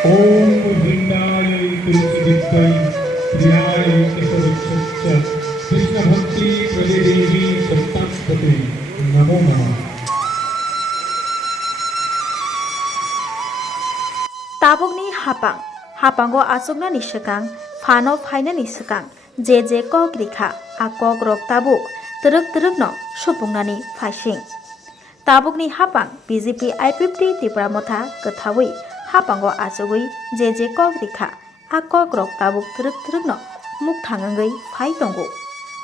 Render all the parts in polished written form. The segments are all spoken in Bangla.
ओम भिन्नाय तुलसीदित्यै प्रियाय केशवक्षश्च कृष्ण भक्ति प्रदेवी संतापते नमो नमः। ताबुकनि हापांगो आसुकनानि सिगां फानो फायनानि सिगां जे कक रिखा आ कक रक ताबुक तरक न सुफुंनानि फायसिं ताबुकनि हापां बीजेपी आईपीएफटी त्रिपुरा मथा गोथावै हापांगो आसुगै जे कक रिखा आ कक रक ताबुक तरक न मुख थांगै फाय दंगो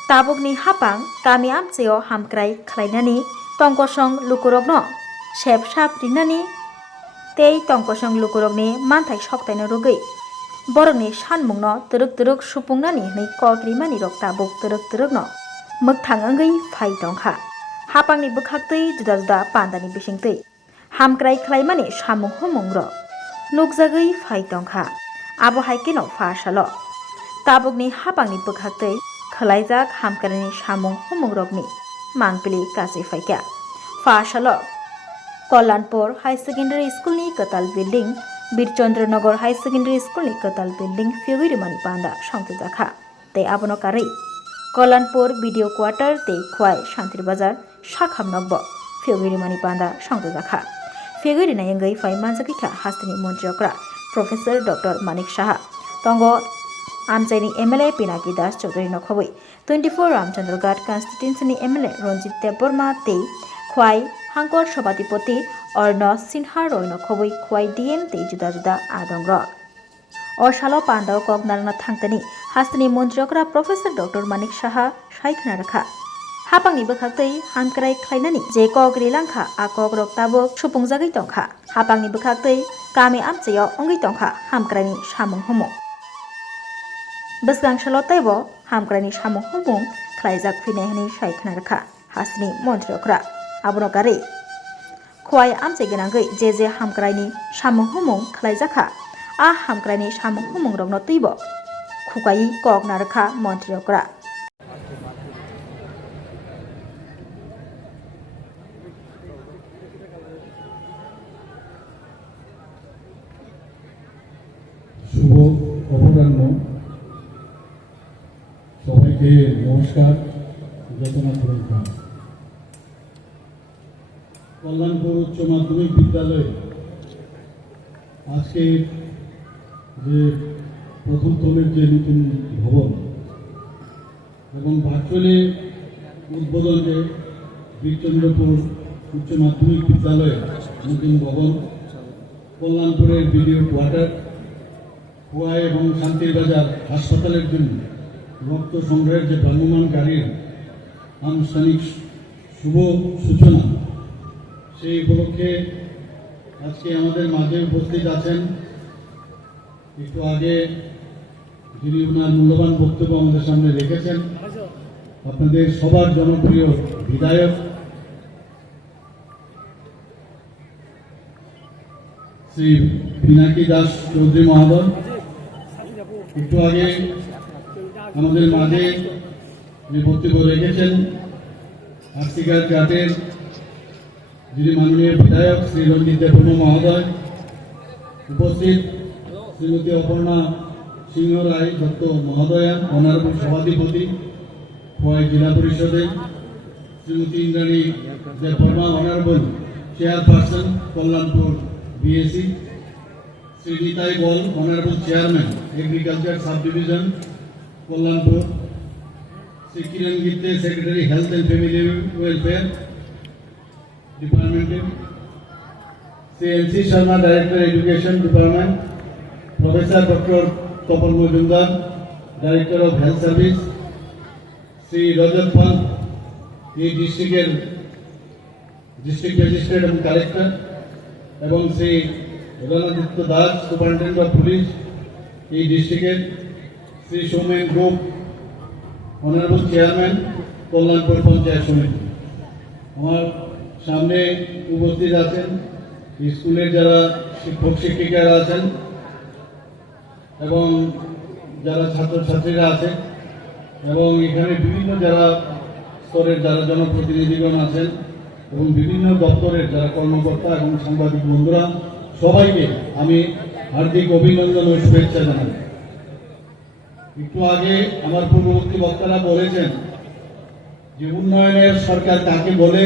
ताबुकनि हापां गामि आमचेयाव हामक्राय खालायनानि तंकसं लुकुरक न सेब साब रिनानि तै तंकसं लुकुरकनि मानथाय सकतायनो रुगै बरकनि सानमुंनो तरक सुफुंनानि नै कक्रिमानि रक ताबुक तरक न मुख थांगै फाय दंखा हापांनि बोखाक्तै जुदा पान्दानि बिसिंतै हामक्राय खालायमानि सामुं हुमुं र नुकजागै फाय दंखा आबो हायकेनो फासाल ताबुकनि हापांनि बोखाक्तै खलायजाक हामक्रायनि सामुं हुमुं रकनि मांगपिलि गासै फायका फासाल कल्याणपुर हाई सेकेंडरी स्कूलनि कताल बिल्डिं बीरचंद्रनगर हाई सेकेंडरी स्कूलनि कताल बिल्डिं फिगुरिमानि पान्दा संतुजाखा तै आबनो कारै कल्याणपुर वीडियो क्वार्टर तै खुआई शांति बाजार शाखाम नगब फिगुरिमानि पान्दा संतुजाखा फिगुरिना यंगै फाय मानजाकिखा हास्तिनि मंत्रियकरा प्रोफेसर डॉक्टर मानिक साहा तंगो आमचाइनि एमएलए पिनाकी दास चौधरी नखबै 24 रामचंद्र घाट कन्स्टिट्यूंसीनि एमएलए रंजित देवबर्मा तै खुआई हांकर सभापति अर्न सिन्हा रय नखबै खुआई डीएम तै जुदा आदंग और सालो पांडाव कक नारना थांतनी हास्तिनि मंत्रियकरा प्रोफेसर डॉक्टर मानिक साहा सायखना रखा हापांनि बोखाक्तै हामक्राय खालायनानि जे कक रिलांखा आ कक रक ताबुक सुफुंजागै दंखा हापांनि बोखाक्तै गामि आमचेयाव अंगै दंखा हामक्रायनि सामुं हुमुं बेसगांसाल तैब हामक्रायनि सामुं हुमुं खालायजाक फैनायनि सायखना रखा हास्तिनि मंत्रियकरा आबनो गारै खुआई आमचे गोनांगै जे हामक्रायनि सामुं हुमुं खालायजाखा आ हामक्रायनि सामुं हुमुं रगनो तैब खुगाई कक नारखा मंत्रियकरा শুভ অপরাহ্ন সবাইকে নমস্কার। যতনাথ রক্ষা কল্যাণপুর উচ্চ মাধ্যমিক বিদ্যালয়ে আজকে যে প্রথম তলের যে নতুন ভবন এবং ভার্চুয়ালি উদ্বোধনে বীরচন্দ্রপুর উচ্চ মাধ্যমিক বিদ্যালয়ের নতুন ভবন, কল্যাণপুরের ভিডিও কোয়ার্টার, খুয়াই এবং শান্তিবাজার হাসপাতালের জন্য রক্ত সংগ্রহের যে ভ্রাম্যমাণ গাড়ির আনুষ্ঠানিক শুভ সূচনা, সেই উপলক্ষে আজকে আমাদের মাঝে উপস্থিত আছেন একটু আগে যিনি ওনার মূল্যবান বক্তব্য আমাদের সামনে রেখেছেন, আপনাদের সবার জনপ্রিয় বিধায়ক শ্রী পিনাকি দাস চৌধুরী মহোদয়। একটু আগে আমাদের মাঝে যে বক্তব্য রেখেছেন আর্সিঘাট ঘাটের যিনি মাননীয় বিধায়ক শ্রী রঞ্জিত দেববর্মা মহোদয়, উপস্থিত শ্রীমতী অপর্ণা সিংহ রায় দত্ত মহোদয়া, অনারেবল সভাধিপতি খোয়াই জেলা পরিষদের, Shrimati Indrani Debbarma, honourable chairperson Kalyanpur BAC, Shri Nitai Bal, honourable chairman agriculture sub division Kalyanpur, Shri Kiran Gitte, secretary health and family welfare ডিপার্টমেন্টের, Shri NC Sharma, director education department, professor doctor Tapan Majumdar, director of health service, Shri Rajat Pal, এই ডিস্ট্রিক্টের ডিস্ট্রিক্ট ম্যাজিস্ট্রেট এবং কালেক্টর, এবং Shri Ranaditya Das, superintendent of police এই ডিস্ট্রিক্টের, শ্রী সৌমেন গোপ, অনারেবল চেয়ারম্যান কল্যাণপুর পঞ্চায়েত সমিতি। আমার সামনে উপস্থিত আছেন স্কুলের যারা শিক্ষক শিক্ষিকারা আছেন এবং যারা ছাত্রছাত্রীরা আছেন এবং এখানে বিভিন্ন যারা স্তরের যারা জনপ্রতিনিধিগণ আছেন এবং বিভিন্ন দপ্তরের যারা কর্মকর্তা এবং সাংবাদিক বন্ধুরা, সবাইকে আমি হার্দিক অভিনন্দন ও শুভেচ্ছা জানাই। একটু আগে আমার পূর্ববর্তী বক্তারা বলেছেন যে উন্নয়নের সরকার কাকে বলে,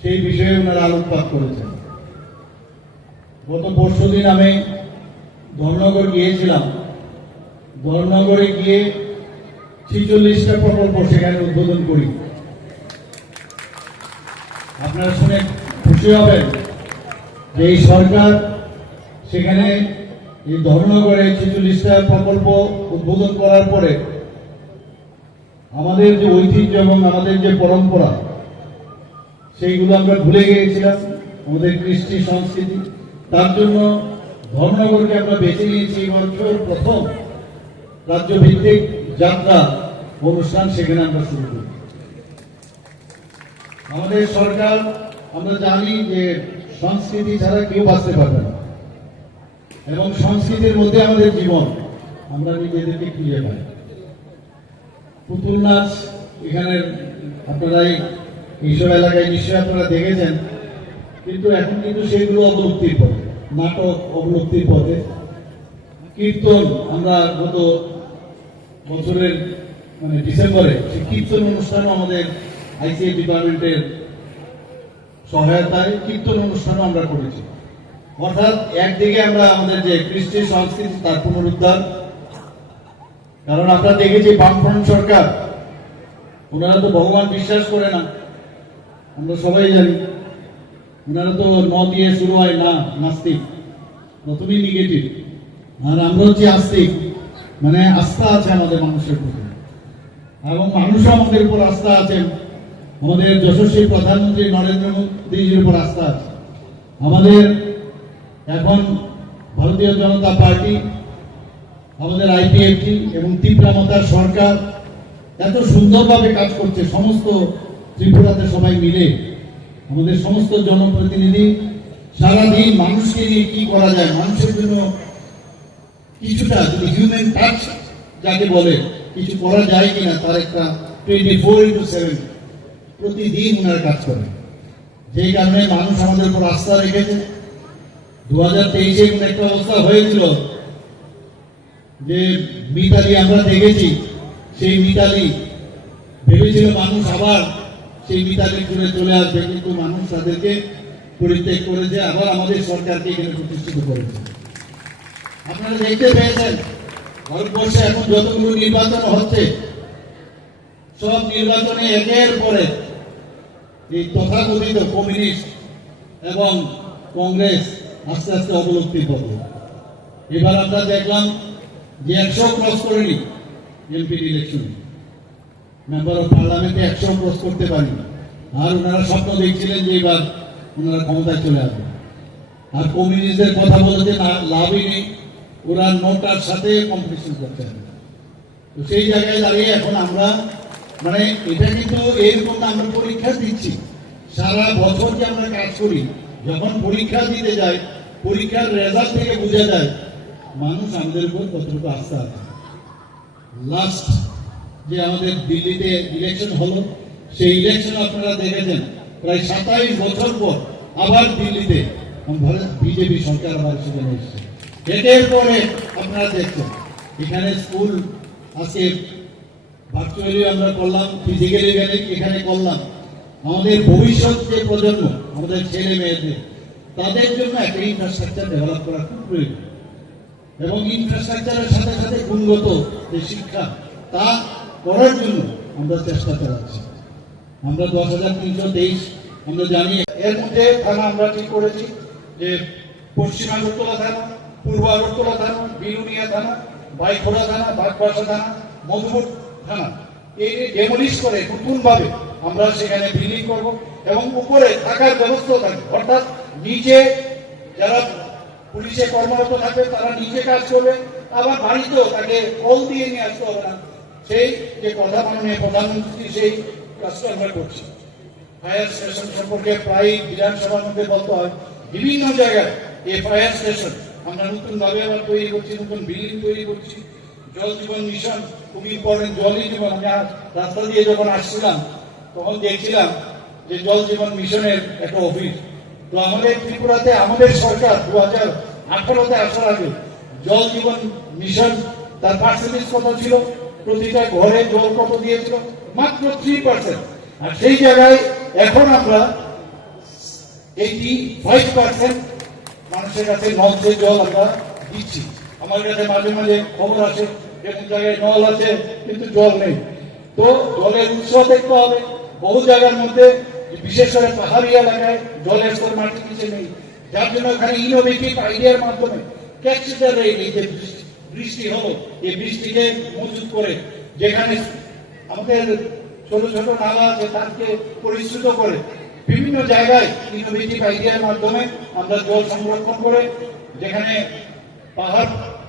সেই বিষয়ে ওনারা আলোকপাত করেছেন। গত পরশুদিন আমি ধর্মনগর গিয়েছিলাম। ধর্মনগরে গিয়ে 46টা প্রকল্প সেখানে উদ্বোধন করি। আপনারা শুনে খুশি হবেন যে এই সরকার সেখানে এই ধর্মনগরে 46টা প্রকল্প উদ্বোধন করার পরে আমাদের যে ঐতিহ্য এবং আমাদের যে পরম্পরা সেইগুলো আমরা ভুলে গিয়েছিলাম, আমাদের কৃষ্টি সংস্কৃতি। তার জন্য ধর্মনগরকে আমরা বেছে নিয়েছি এবছর প্রথম রাজ্যভিত্তিক যাত্রা অনুষ্ঠান সেখানে আমরা শুরু করি। আমাদের সরকার, আমরা জানি যে সংস্কৃতি ছাড়া কেউ বাঁচতে পারবে না এবং সংস্কৃতির মধ্যে আমাদের জীবন, আমরা নিজেদেরকে খুঁজে পাই। পুতুল নাচ এখানে আপনারা এইসব এলাকায় নিশ্চয়ই আপনারা দেখেছেন, কিন্তু এখন কিন্তু সেগুলো অবলুপ্তির পথে, নাটক অবলুপ্তির পথে। কীর্তন, আমরা গত বছরের ডিসেম্বরে সেই কীর্তন অনুষ্ঠানও আমাদের আইসিএ ডিপার্টমেন্টের সহায়তায় কীর্তন অনুষ্ঠানও আমরা করেছি। অর্থাৎ একদিকে আমরা আমাদের যে কৃষ্টি সংস্কৃতি তার পুনরুদ্ধার, কারণ আমরা দেখেছি বামফ্রন্ট সরকার, ওনারা তো ভগবান বিশ্বাস করে না, আমরা সবাই জানি। ওনারা তো ন দিয়ে শুরু হয় না, নাস্তিক, প্রথমেই নেগেটিভ। আর আমরা হচ্ছে আস্তিক, মানে আস্থা আছে আমাদের মানুষের প্রতি, এবং মানুষও আমাদের উপর আস্থা আছেন। আমাদের যশস্বী প্রধানমন্ত্রী নরেন্দ্র মোদীজির উপর আস্থা আছে। আমাদের এখন ভারতীয় জনতা পার্টি, আমাদের আইপিএফটি এবং তীব্রামতার সরকার এত সুন্দরভাবে কাজ করছে। সমস্ত ত্রিপুরাতে সবাই মিলে, আমাদের সমস্ত জনপ্রতিনিধি সারাদিন মানুষকে নিয়ে কি করা যায়, মানুষের জন্য কিছুটা যদি হিউম্যান টাচ যাকে বলে কিছু করা যায় কিনা, তার একটা 24/7 প্রতিদিন ওনার কাজ করে। যেই কারণে মানুষ আমাদের উপর আস্থা রেখেছে। 2023-এ এমন একটা অবস্থা হয়েছিল যে মিতালি আমরা দেখেছি, সেই মিতালি ভেবেছিল মানুষ আবার সেই মিতালি ঘুরে চলে আসবে, কিন্তু মানুষ তাদেরকে পরিত্যাগ করেছে, আবার আমাদের সরকারকে এখানে প্রতিষ্ঠিত করেছে। আপনারা দেখতে পেয়েছেন ভারতবর্ষে এখন যতগুলো নির্বাচন হচ্ছে, সব নির্বাচনে একের পরে এই তথাকথিত কমিউনিস্ট এবং কংগ্রেস আস্তে আস্তে অবলুপ্তির পথে। এবার আমরা দেখলাম যে 100 ক্রস করেনি এমপি ইলেকশনে, মেম্বার অফ পার্লামেন্টে 100 ক্রস করতে পারেনি। আর ওনারা স্বপ্ন দেখছিলেন যে এবার ওনারা ক্ষমতায় চলে আসবে। আর কমিউনিস্টদের কথা বলতে না লাভই নেই, ওরা নোটার সাথে কম্পিটিশন করতে হবে। তো সেই জায়গায় দাঁড়িয়ে এখন আমরা এটা কিন্তু এরকম আমরা পরীক্ষা দিচ্ছি, সারা বছর যে আমরা কাজ করি, যখন পরীক্ষা দিতে যাই পরীক্ষার রেজাল্ট থেকে বোঝা যায় মানুষ আমাদের উপর কতটুকু আস্থা আছে। লাস্ট যে আমাদের দিল্লিতে ইলেকশন হলো, সেই ইলেকশন আপনারা দেখেছেন প্রায় 27 বছর পর আবার দিল্লিতে বিজেপি সরকার আবার সেখানে এসেছে। এর পরে আপনারা দেখছেন এখানে স্কুল আজকে ভার্চুয়ালি আমরা করলাম, ফিজিক্যালি এখানে করলাম। আমাদের ভবিষ্যৎ যে প্রজন্ম, আমাদের ছেলে মেয়েদের, তাদের জন্য একটা ইনফ্রাস্ট্রাকচার ডেভেলপ করা খুব প্রয়োজন, এবং ইনফ্রাস্ট্রাকচারের সাথে সাথে গুণগত যে শিক্ষা তা করার জন্য আমরা চেষ্টা চালাচ্ছি। আমরা 10,323 আমরা জানি। এর মধ্যে থানা আমরা ঠিক করেছি যে পশ্চিম আগরতলা থানা, পূর্ব আগরতলা থানা, বিরুনিয়া থানা, বাইখোড়া থানা, বাগবাসা থানা, মধুপুর থানা এই ডেমোলিশ করে নতুন ভাবে আমরা সেখানে বিল্ডিং করব এবং উপরে থাকার ব্যবস্থা থাকবে। অর্থাৎ নিচে যারা পুলিশে কর্মরত থাকবে তারা নিচে কাজ করবে, আবার বাড়িতেও তাকে কল দিয়ে নিয়ে আসতে হবে না। সেই যে কথা মাননীয় প্রধানমন্ত্রী, সেই কাজটা আমরা করছি। ফায়ার স্টেশন সম্পর্কে প্রায় বিধানসভার মধ্যে বলতে হয়, বিভিন্ন জায়গায় এই ফায়ার স্টেশন আমরা নতুন ভাবে আবার তৈরি করছি, নতুন বিল্ডিং তৈরি করছি। জল জীবন মিশন খুবই ইম্পর্টেন্ট, জলই জীবন। আমি রাস্তা দিয়ে যখন আসছিলাম তখন দেখছিলাম যে জল জীবন মিশনের একটা অফিস। তো আমাদের ত্রিপুরাতে আমাদের সরকার 18তে আসার আগে জল জীবন মিশন তার পার্সেন্টেজ কত ছিল, প্রতিটা ঘরে জল কত দিয়েছিল, মাত্র 3%। আর সেই জায়গায় এখন আমরা 85% মানুষের কাছে নলসে জল আমরা দিচ্ছি। আমার কাছে মাঝে মাঝে খবর আসে এমন জায়গায় নল আছে কিন্তু জল নেই। তো জলের উৎস দেখতে হবে। বহু জায়গার মধ্যে বিশেষ করে পাহাড়ি এলাকায় জলের স্তর মাটির নিচে নেই, যার জন্য ওখানে ইনোভেটিভ আইডিয়ার মাধ্যমে ক্যাপসিটার এই যে বৃষ্টি হলো, এই বৃষ্টিকে মজুত করে যেখানে আমাদের ছোট ছোট নালা আছে তাকে পরিশ্রুত করে বিভিন্ন জায়গায় ইনোভেটিভ আইডিয়ার মাধ্যমে আমরা জল সংরক্ষণ করে যেখানে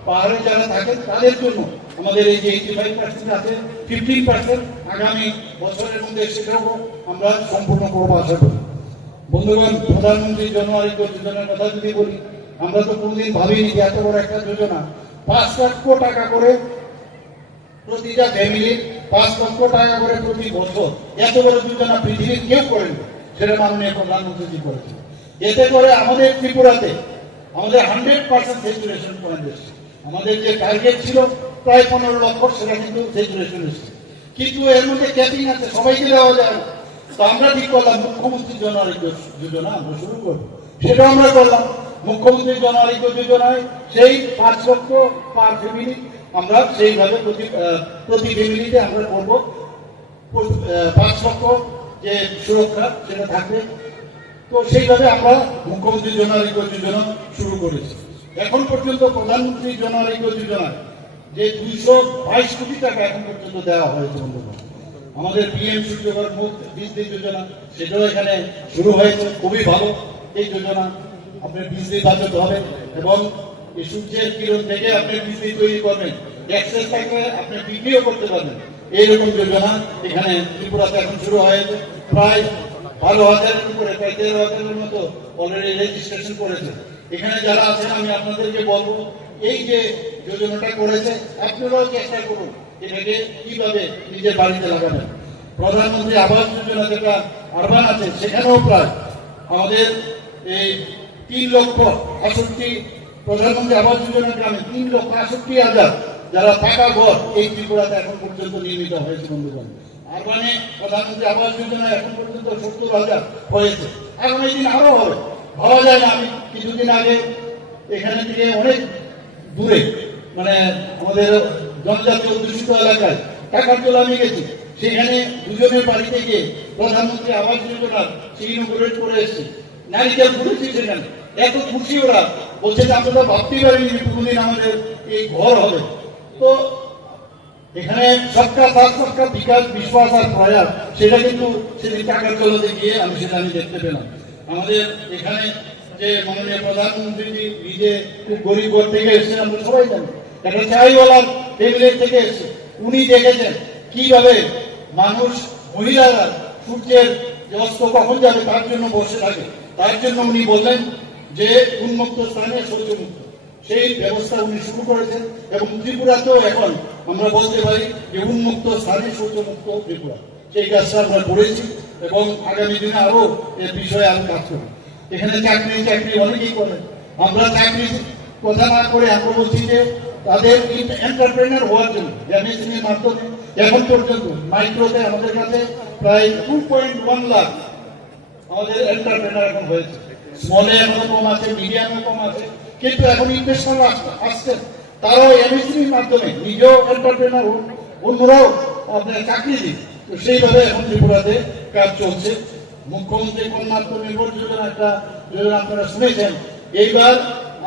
পাহাড়ে যারা থাকেন তাদের জন্য আমাদের এই যে 85% আছে, 15% আগামী বছরের মধ্যে সেটাও আমরা সম্পূর্ণ করবো আশা করি। বন্ধুগণ, প্রধানমন্ত্রী জন আরোগ্য যোজনার কথা যদি বলি, আমরা তো কোনদিন ভাবিনি যে এত বড় একটা যোজনা, 5 লক্ষ টাকা করে প্রতিটা ফ্যামিলি, 5 লক্ষ টাকা করে প্রতি বছর, এত বড় যোজনা পৃথিবীর কেউ করেন, সেটা মাননীয় প্রধানমন্ত্রী করেছে। এতে করে আমাদের ত্রিপুরাতে আমাদের 100% স্যাচুরেশন পয়েন্ট এসেছে। আমাদের যে টার্গেট ছিল প্রায় 15 লক্ষ, সেটা কিন্তু স্যাচুরেশন এসেছে। কিন্তু এর মধ্যে ক্যাপিং আছে, সবাইকে দেওয়া যায় না। তো আমরা ঠিক করলাম মুখ্যমন্ত্রী জন আরোগ্য যোজনা আমরা শুরু করবো, সেটাও আমরা করলাম। মুখ্যমন্ত্রী জন আরোগ্য যোজনায় সেই 5 লক্ষ পার ফ্যামিলি আমরা সেইভাবে প্রতি ফ্যামিলিতে আমরা করবো 5 লক্ষ যে সুরক্ষা সেটা থাকবে। তো সেইভাবে আমরা মুখ্যমন্ত্রী জন আরোগ্য যোজনা শুরু করেছি। এখন পর্যন্ত প্রধানমন্ত্রী জন আরোগ্য যোজনা যে 222 কোটি টাকা এখন পর্যন্ত দেওয়া হয়েছে। আমাদের পিএম সূর্যঘর মুখ বিজলি যোজনা সেটাও এখানে শুরু হয়েছে, খুবই ভালো এই যোজনা। আপনি বিজলি বাঁচাতে হবে এবং এই সূর্যের কিরণ থেকে আপনি বিজলি তৈরি করবেন, এক্সেস থাকলে আপনি বিক্রিও করতে পারবেন। এইরকম যোজনা এখানে ত্রিপুরাতে এখন শুরু হয়েছে। প্রায় 12,000-এর উপরে, প্রায় 13,000-এর মতো অলরেডি রেজিস্ট্রেশন করেছে। এখানে যারা আছেন আমি আপনাদেরকে বলবো, এই যে যোজনাটা করেছে আপনারাও চেষ্টা করুন এটাকে কিভাবে নিজের বাড়িতে লাগাবেন। প্রধানমন্ত্রী আবাস যোজনা যেটা আরবান আছে সেখানেও প্রায় আমাদের এই 3,68,000 প্রধানমন্ত্রী আবাস যোজনা গ্রামে 3,68,000 যারা থাকা ঘর এই ত্রিপুরাতে এখন পর্যন্ত নির্মিত হয়েছে। বন্ধুগণ, আরবানে প্রধানমন্ত্রী আবাস যোজনা এখন পর্যন্ত 70,000 হয়েছে, আগামী দিন আরো হবে, ভাবা যায় না। আমি কিছুদিন আগে এখানে থেকে অনেক দূরে মানে আমাদের জনজাতীয় অধ্যুষিত এলাকায় টাকার তোলা আমি গেছি, সেখানে দুজনের বাড়িতে গিয়ে প্রধানমন্ত্রী আবাস যোজনার সেই ইনোগ্রেট করে এসেছি, নারিকেল ফুটেছি সেখানে, এত খুশি ওরা, বলছে যে আমরা তো ভাবতেই পারিনি যে কোনোদিন আমাদের এই ঘর হবে। তো এখানে সবকা সাথ সবকা বিকাশ, বিশ্বাস আর প্রয়াস, সেটা কিন্তু সেদিন টাকার তোলাতে গিয়ে আমি সেটা দেখতে পেলাম। আমাদের এখানে যে মাননীয় প্রধানমন্ত্রী নিজে খুব গরিব ঘর থেকে এসেছেন, আমরা সবাই জানি, একটা চাইওয়ালার ফ্যামিলির থেকে এসেছে। উনি দেখেছেন কিভাবে মানুষ, মহিলারা সূর্যের যে অস্ত কখন যাবে তার জন্য বসে থাকে। তার জন্য উনি বললেন যে উন্মুক্ত স্থানে শৌচমুক্ত, সেই ব্যবস্থা উনি শুরু করেছেন। এবং ত্রিপুরাতেও এখন আমরা বলতে পারি যে উন্মুক্ত স্থানে শৌচমুক্ত ত্রিপুরা, সেই কাজটা আমরা করেছি এবং আগামী দিনে আরো এর বিষয়ে আমি কাজ করব। এখানে চাকরি অনেকেই করেন, আমরা চাকরি কথা না করে আমরা বলছি যে তাদের এন্টারপ্রেনার হওয়ার জন্য এমএসএমই মাধ্যমে এখন পর্যন্ত মাইক্রোতে আমাদের কাছে প্রায় 2.1 লাখ আমাদের এন্টারপ্রেনার এখন হয়েছে। স্মলে এখনো কম আছে, মিডিয়ামে কম আছে, কিন্তু এখন ইনভেস্টর আসছেন, তারাও এমএসএমইর মাধ্যমে নিজেও এন্টারপ্রেনার, অন্যরাও আপনার চাকরি দিন। তো সেইভাবে এখন ত্রিপুরাতে কাজ চলছে। মুখ্যমন্ত্রী কন্যাত্ম নির্ভর যোজনা একটা যোজনা আপনারা শুনেছেন। এইবার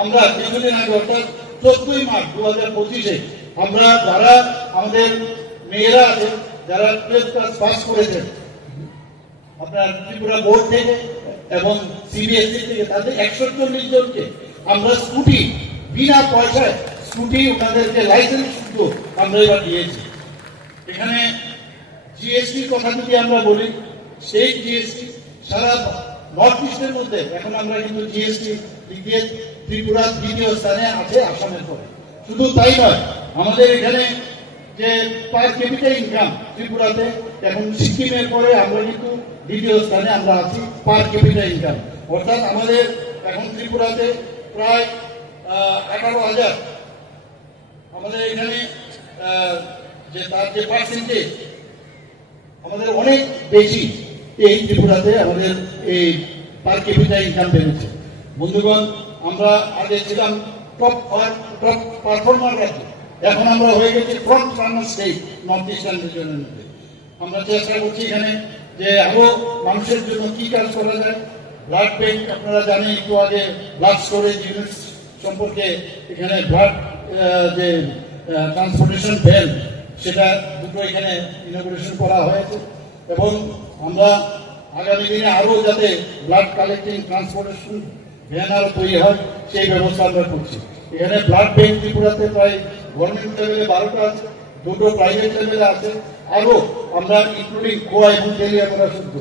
আমরা কিছুদিন আগে অর্থাৎ 14ই মার্চ 2025-এ আমরা যারা আমাদের মেয়েরা আছেন, যারা 12th ক্লাস পাস করেছেন আপনার ত্রিপুরা বোর্ড থেকে এবং সিবিএসই থেকে, তাদের 140 জনকে আমরা স্কুটি বিনা পয়সায় স্কুটি ওনাদেরকে লাইসেন্স শুদ্ধ আমরা এবার দিয়েছি। এখানে জিএসটির কথা যদি আমরা বলি, সেই জিএসটি সারা নর্থ ইস্টের মধ্যে এখন আমরা কিন্তু জিএসটি দিক দিয়ে ত্রিপুরা দ্বিতীয় স্থানে আছে আসামের পরে। শুধু তাই নয়, আমাদের এখানে যে পার ক্যাপিটা ইনকাম ত্রিপুরাতে এখন সিকিমের পরে আমরা কিন্তু দ্বিতীয় স্থানে আমরা আছি পার ক্যাপিটা ইনকাম। অর্থাৎ আমাদের এখন ত্রিপুরাতে প্রায় 18,000 আমাদের এখানে যে তার যে পার্সেন্টেজ আমাদের অনেক বেশি এই ত্রিপুরাতে আমাদের এই পার ক্যাপিটা ইনকাম বেড়েছে। বন্ধুগণ, আমরা আগে ছিলাম টপ পারফর্মার রাজ্য, এখন আমরা হয়ে গেছি front runner state north eastern রিজনের মধ্যে। আমরা চেষ্টা করছি এখানে যে আরো মানুষের জন্য কি কাজ করা যায়। ব্লাড ব্যাংক আপনারা জানেন, একটু আগে ব্লাড স্টোরেজ ইউনিটস সম্পর্কে এখানে ব্লাড যে ট্রান্সপোর্টেশন ভ্যান সেটা দুটো এখানে ইনগুরেশন করা হয়েছে এবং আমরা আগামী দিনে আরো যাতে ব্লাড কালেক্টিং ট্রান্সপোর্টেশন ভ্যান আরো তৈরি হয় সেই ব্যবস্থা আমরা করছি। এখানে ব্লাড ব্যাংক ত্রিপুরাতে প্রায় গভর্নমেন্ট লেভেলে 12টা আছে, দুটো প্রাইভেট লেভেলে আছে, আরো আমরা ইনক্লুডিং গোয়া এবং তেলিয়াপাড়া শুদ্ধ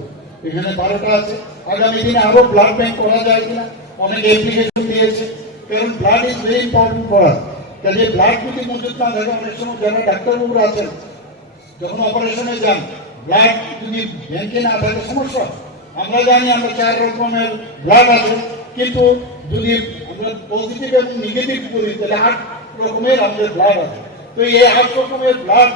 এখানে 12টা আছে। আগামী দিনে আরো ব্লাড ব্যাংক করা যায় কিনা অনেক অ্যাপ্লিকেশন দিয়েছে, কারণ blood is very important for us. কাজে ব্লাড যদি মজুদ না থাকে, অনেক সময় যারা ডাক্তারবাবুরা আছেন যখন অপারেশনে যান ব্লাড যদি ব্যাংকে না থাকে সমস্যা। আমরা জানি আমরা 4 রকমের ব্লাড আছে, কিন্তু যদি আমরা পজিটিভ এবং নেগেটিভ করি তাহলে 8 রকমের আমাদের ব্লাড আছে। তো এই 8 রকমের ব্লাড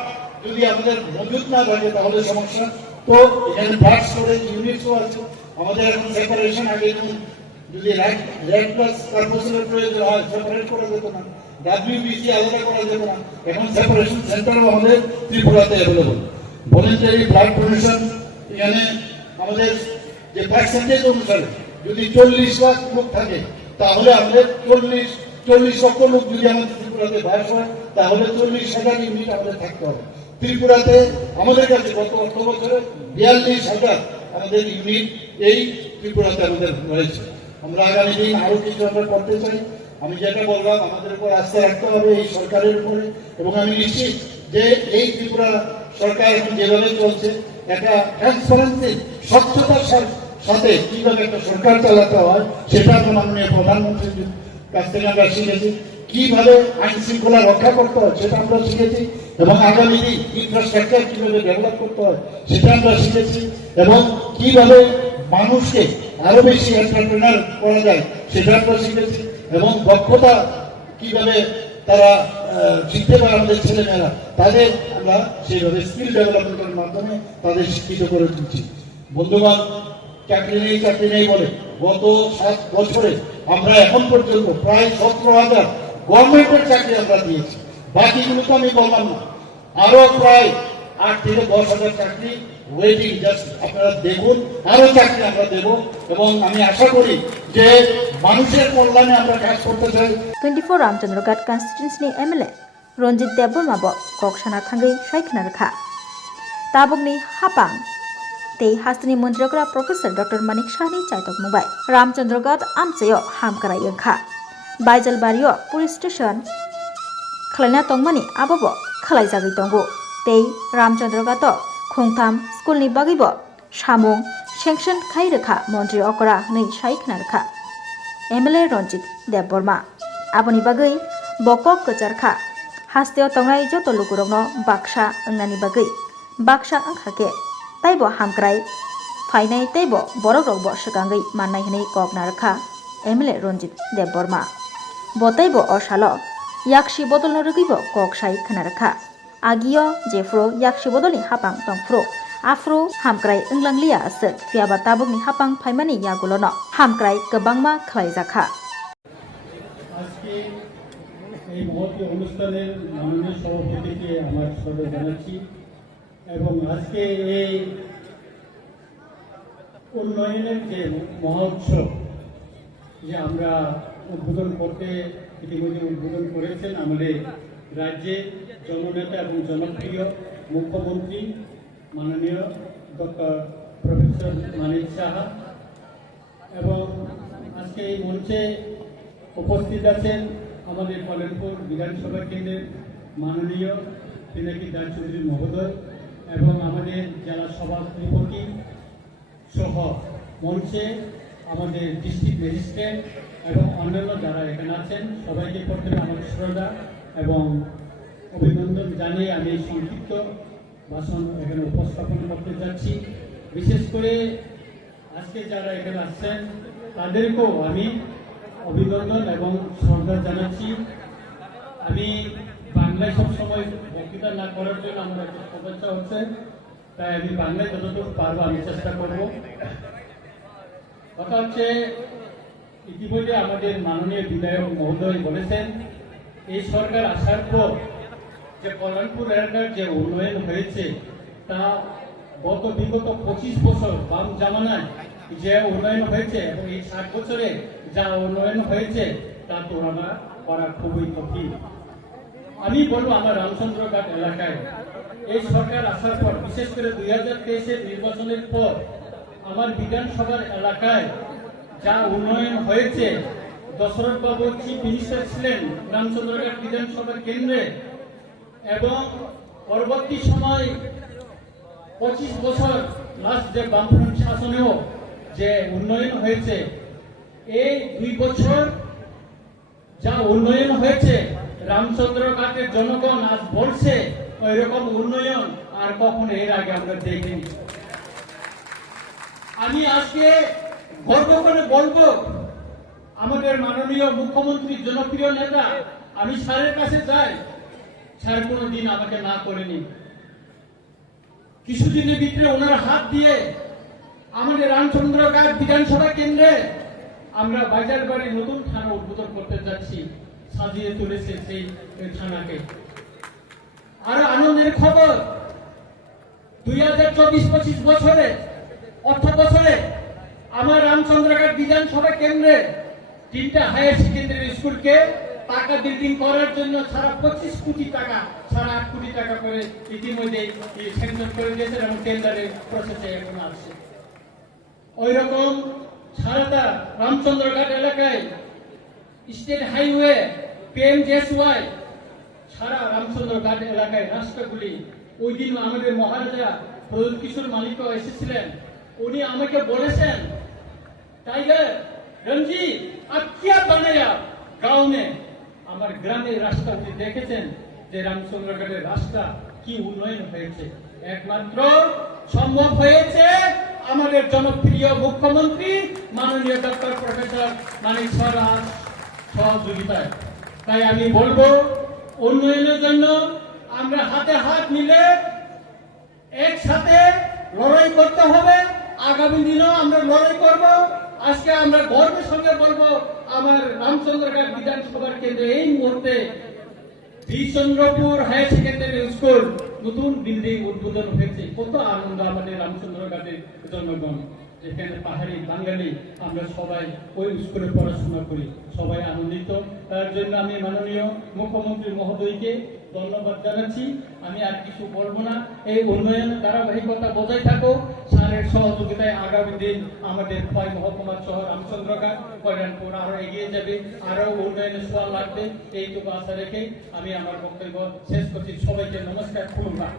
যদি আমাদের মজুদ না থাকে তাহলে সমস্যা। তো এখানে ব্লাড স্টোরেজ ইউনিটসও আছে আমাদের। এখন সেপারেশন আগে যদি রেড প্লাস কার্বোসিলের প্রয়োজন হয় সেপারেট করা যেত না, WBC আলাদা করা যেত না, এখন সেপারেশন সেন্টারও আমাদের ত্রিপুরাতে অ্যাভেলেবল। ভলেন্টারি ব্লাড ডোনেশন এখানে আমাদের যে পার্সেন্টেজ অনুসারে যদি 40 লাখ লোক থাকে তাহলে আমাদের 40 লক্ষ লোক যদি আমাদের ত্রিপুরাতে বাস হয় তাহলে 40,000 ইউনিট আমাদের থাকতে হবে। ত্রিপুরাতে আমাদের কাছে গত অর্থ বছরে 42,000 আমাদের ইউনিট এই ত্রিপুরাতে আমাদের রয়েছে। আমরা আগামী দিন আরো কিছু আমরা করতে চাই। আমি যেটা বললাম, আমাদের উপর আস্থা রাখতে হবে এই সরকারের উপরে, এবং আমি নিশ্চিত যে এই ত্রিপুরা সরকার এখন যেভাবে চলছে একটা ট্রান্সপারেন্সি স্বচ্ছতার সাথে কিভাবে একটা সরকার চালাতে হয় সেটা আমরা মাননীয় প্রধানমন্ত্রীর কাছ থেকে আমরা শিখেছি। কিভাবে আইন শৃঙ্খলা রক্ষা করতে হয় সেটা আমরা শিখেছি, এবং আগামী দিন ইনফ্রাস্ট্রাকচার কিভাবে ডেভেলপ করতে হয় সেটা আমরা শিখেছি, এবং কিভাবে মানুষকে আরো বেশি এন্টারপ্রেনার করা যায় সেটা আমরা শিখেছি, এবং দক্ষতা কিভাবে তারা শিখতে পারে আমাদের ছেলেমেয়েরা তাদের আমরা সেইভাবে স্কিল ডেভেলপমেন্টের মাধ্যমে তাদের শিক্ষিত করে তুলছি। বন্ধুগণ, চাকরি নেই বলে গত 7 বছরে আমরা এখন পর্যন্ত প্রায় 17,000 গভর্নমেন্টের চাকরি আমরা দিয়েছি। বাকিগুলো তো আমি বললাম না, আরো প্রায় 8 থেকে 10,000 চাকরি ওয়েটিং। জাস্ট আপনারা দেখুন, আরো চাকরি আমরা দেব, এবং আমি আশা করি যে মানুষের কল্যাণে আমরা কাজ করতে চাই। 24 रामचंद्रगढ़ कन्स्टिट्युन्सीनि MLA रन्जित देबबर्माबो कक्साना थांगै सायखना रखा ताबुकनि हापां तै हास्तिनि मन्त्रिग्रा प्रोफेसर डॉक्टर मानिक शाहनि चाइतक मुंबाय रामचंद्रगढ़ आमचेयो हामकाराय ओंखा बाइजलबारियो पुलिस स्टेशन खलायना तंगमानि आबोबो खलायजागै दंगो तै रामचंद्रगढ़ खुंथाम स्कुलनि बागैबो सामुं सेंक्शन खाय रखा मन्त्रि अकरा नै सायखना रखा MLA रन्जित देबबर्मा आबोनि बागै बकक कचारखा हास्तेयाव तंगनाय जत लुकुरकनो बाक्सा ओंनानि बागै बाक्सा ओंखाके ताइबो हामक्राय फाइनाय ताइबो बरक रकबो सगांगै माननाय हनै ककना रखा MLA रन्जित देबबर्मा बताइबो असालो याक्सि बदलनो रगैबो ककसाय खोना रखा आगियो जेफ्रो याक्सि बदलनि हापां तंफ्रो आफ्रो हामक्राय ओंलांलिया असोक फियाबा ताबुकनि हापां फाइमानि यागुलनो हामक्राय गोबांमा खलायजाखा। আজকে এই মহতি অনুষ্ঠানের মাননীয় সভাপতিকে আমার শ্রদ্ধা জানাচ্ছি, এবং আজকে এই উন্নয়নের যে মহোৎসব যে আমরা উদ্বোধন করতে ইতিমধ্যে উদ্বোধন করেছেন আমাদের রাজ্যের জননেতা এবং জনপ্রিয় মুখ্যমন্ত্রী মাননীয় ডক্টর প্রফেসর মানিক সাহা, এবং আজকে এই মঞ্চে উপস্থিত আছেন আমাদের কল্যাণপুর বিধানসভা কেন্দ্রের মাননীয় পিনাকি দাস চৌধুরী মহোদয়, এবং আমাদের জেলা সভাপতি সহ মঞ্চে আমাদের ডিস্ট্রিক্ট ম্যাজিস্ট্রেট এবং অন্যান্য যারা এখানে আছেন সবাইকে প্রথমে আমার শ্রদ্ধা এবং অভিনন্দন জানিয়ে আমি সংক্ষিপ্ত ভাষণ এখানে উপস্থাপন করতে যাচ্ছি। বিশেষ করে আজকে যারা এখানে আসছেন তাদেরকেও আমি অভিনন্দন এবং শ্রদ্ধা জানাচ্ছি। আমি বাংলায় সবসময় বক্তৃতা না করার জন্য আমার একটা সমস্যা হচ্ছে, তাই আমি বাংলায় যতটুকু পারবো আমি চেষ্টা করব। কথা হচ্ছে, ইতিমধ্যে আমাদের মাননীয় বিধায়ক মহোদয় বলেছেন এই সরকার আসার পর যে কল্যাণপুর এলাকার যে উন্নয়ন হয়েছে তা বিগত 25 বছর বাম জামানায় যে উন্নয়ন হয়েছে এবং এই 60 বছরে যা উন্নয়ন হয়েছে তা তুলনা করা খুবই কঠিন। আমি বলবো আমার রামচন্দ্রঘাট এলাকায় এই সরকার আসার পর, বিশেষ করে 2023-এর নির্বাচনের পর আমার বিধানসভার এলাকায় যা উন্নয়ন হয়েছে, দশরথ বাবু চিফ মিনিস্টার ছিলেন রামচন্দ্রঘাট বিধানসভা কেন্দ্রে, এবং পরবর্তী সময় 25 বছর লাস্ট যে বামফ্রন্ট শাসনেও যে উন্নয়ন হয়েছে, এই 2 বছর যা উন্নয়ন হয়েছে রামচন্দ্রঘাটের জনগণ আজ বলছে ওই রকম উন্নয়ন আর কখনো এর আগে আমরা দেখিনি। আমি আজকে গর্ব করে বলবো আমাদের মাননীয় মুখ্যমন্ত্রী, জনপ্রিয় নেতা, আমি স্যারের কাছে যাই, স্যার কোনোদিন আমাকে না করেনি। কিছুদিনের ভিতরে ওনার হাত দিয়ে আমাদের রামচন্দ্রঘাট বিধানসভা কেন্দ্রে আমরা বাজার বাড়ি নতুন থানা উদ্বোধন করতে যাচ্ছি, সাজিয়ে তুলেছে সেই থানাকে। আরো আনন্দের খবর, 2024-25 বছরে অর্থ বছরে আমার রামচন্দ্রঘাট বিধানসভা কেন্দ্রে 3টা হায়ার সেকেন্ডারি স্কুলকে পাকা বিল্ডিং করার জন্য সারা 25 কোটি টাকা, সারা 8 কোটি টাকা করে ইতিমধ্যে স্যাংশন করে দিয়েছে এবং টেন্ডারের প্রসেসে এখন আছে। ওই রকম সারাটা রামচন্দ্রঘাট এলাকায় স্টেট হাইওয়ে, PMJSY, সারা রামচন্দ্রঘাট এলাকায় রাস্তাগুলি, ওই দিন আমাদের মহারাজা প্রদ্যোৎ কিশোর মালিকও এসেছিলেন, উনি আমাকে বলেছেন, টাইগার রঞ্জি আপ কিয়া বানায়া গাঁও মে, আমার গ্রামের রাস্তা উনি দেখেছেন যে রামচন্দ্রঘাটের রাস্তা কি উন্নয়ন হয়েছে। একমাত্র সম্ভব হয়েছে আমাদের জনপ্রিয় মুখ্যমন্ত্রী মাননীয় ডক্টর প্রফেসর মানিক সরার সহযোগিতায়। তাই আমি বলবো উন্নয়নের জন্য আমরা হাতে হাত মিলে একসাথে লড়াই করতে হবে। আগামী দিনেও আমরা লড়াই করব। আজকে আমরা গর্বের সঙ্গে বলবো আমার রামচন্দ্রঘাট বিধানসভার কেন্দ্রে এই মুহূর্তে বিচন্দ্রপুর হায়ার সেকেন্ডারি স্কুল নতুন বিল্ডিং উদ্বোধন হয়েছে। কত আনন্দ আমাদের রামচন্দ্রঘাটের জনগণ, যেখানে পাহাড়ি বাঙালি আমরা সবাই ওই স্কুলে পড়াশোনা করি, সবাই আনন্দিত। তার জন্য আমি মাননীয় মুখ্যমন্ত্রী মহোদয়কে ধন্যবাদ জানাচ্ছি। আমি আর কিছু বলবো না। এই উন্নয়নের ধারাবাহিকতা বজায় থাকো, স্যারের সহযোগিতায় আগামী দিন আমাদের খোয়াই মহকুমার শহর রামচন্দ্রঘাট, কল্যাণপুর আরো এগিয়ে যাবে, আরো উন্নয়নের ছোঁয়া লাগবে। এইটুকু আশা রেখে আমি আমার বক্তব্য শেষ করছি। সবাইকে নমস্কার, খুলুমবা।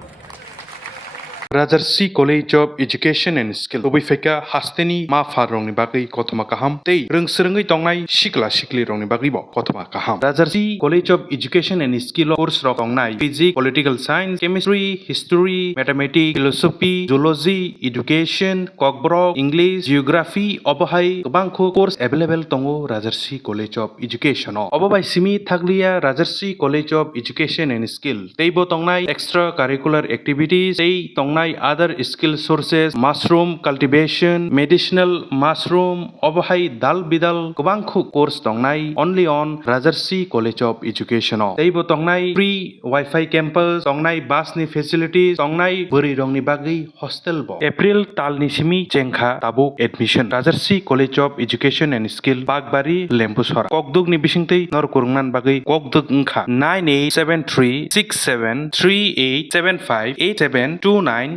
Rajarsi College of Education and Skill Tobifeka Hasteni Ma Farong ni Bagui Kotoma Kaham Tei Rungsrungi Tongnai Shikla Shikli Rong ni Bagui Bo Kotoma Kaham Rajarsi College of Education and Skill course Rong Tongnai Physics, Political Science, Chemistry, History, Mathematics, Philosophy, Zoology, Education, Kokborok, English, Geography, Obohai Kobangko course available Tongo Rajarsi College of Education Obobai Simi Thaglia Rajarsi College of Education and Skill Teibo Tongnai extracurricular activities Tei Tongnai other skill sources, mushroom cultivation, medicinal mushroom, obohai dal bidal kubangku course tongnai only on Rajarsi College of Education. Teibo tongnai free Wi-Fi campus, tongnai bus ni facilities, tongnai buri rong ni bagi hostel bo. April tal ni simi jengkha tabuk admission. Rajarsi College of Education and Skill Bagbari Lempusora. Kokduk ni bisingtei nor kurungnan bagi kokduk ngkha 98736738758729801803